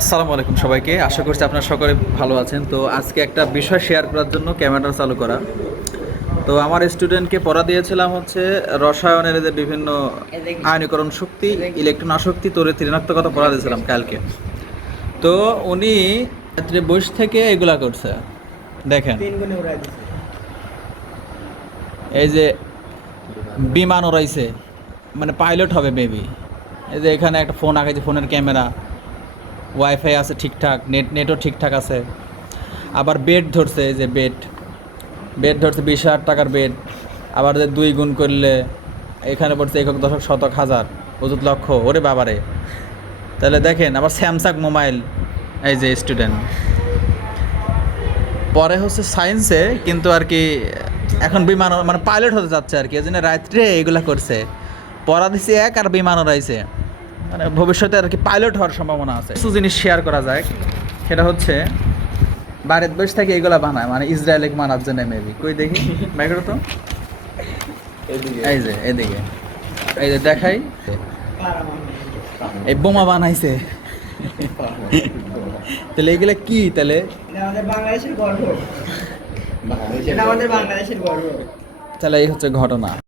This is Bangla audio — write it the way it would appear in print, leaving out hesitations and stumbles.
আসসালামু আলাইকুম সবাইকে, আশা করছি আপনারা সকলে ভালো আছেন। তো আজকে একটা বিষয় শেয়ার করার জন্য ক্যামেরাটা চালু করা। তো আমার স্টুডেন্টকে পড়া দিয়েছিলাম হচ্ছে রসায়নের যে বিভিন্ন আয়নীকরণ শক্তি, ইলেকট্রন আসক্তি, তড়িৎ ঋণাত্মকতা পড়া দিয়েছিলাম কালকে। তো উনি রাত্রে বসে থেকে এগুলা করছে, দেখেন এই যে বিমান ওড়াইছে, মানে পাইলট হবে মেবি। এই যে এখানে একটা ফোন আঁকাইছে, ফোনের ক্যামেরা, ওয়াইফাই আছে ঠিকঠাক, নেটও ঠিকঠাক আছে। আবার বেড ধরছে, এই যে বেড ধরছে 20,000 টাকার বেড। আবার যে 2 গুণ করলে এখানে পড়ছে একক দশক শতক হাজার অযুত লক্ষ, ওরে বাবারে। তাহলে দেখেন, আবার স্যামসাং মোবাইল। এই যে স্টুডেন্ট পরে হচ্ছে সায়েন্সে, কিন্তু আর কি এখন বিমান মানে পাইলট হতে যাচ্ছে আর কি, এই জন্য রাত্রে এগুলা করছে। পড়া দিচ্ছে এক, আর বিমান ওড়াইছে, মানে ভবিষ্যতে আর কি পাইলট হওয়ার সম্ভাবনা আছে। কিছু জিনিস শেয়ার করা যায়, সেটা হচ্ছে বাড়ির বসে থেকে এগুলা বানায়, মানে ইসরায়েলে মানার জন্য মেবি। কই দেখি মাইক্রো তো, এই যে এদিকে, এই যে দেখাই, এই বোমা বানাইছে। তাহলে এগুলা কি? তাহলে আমাদের বাংলাদেশের গর্ব, এটা আমাদের বাংলাদেশের গর্ব। তাহলে এই হচ্ছে ঘটনা।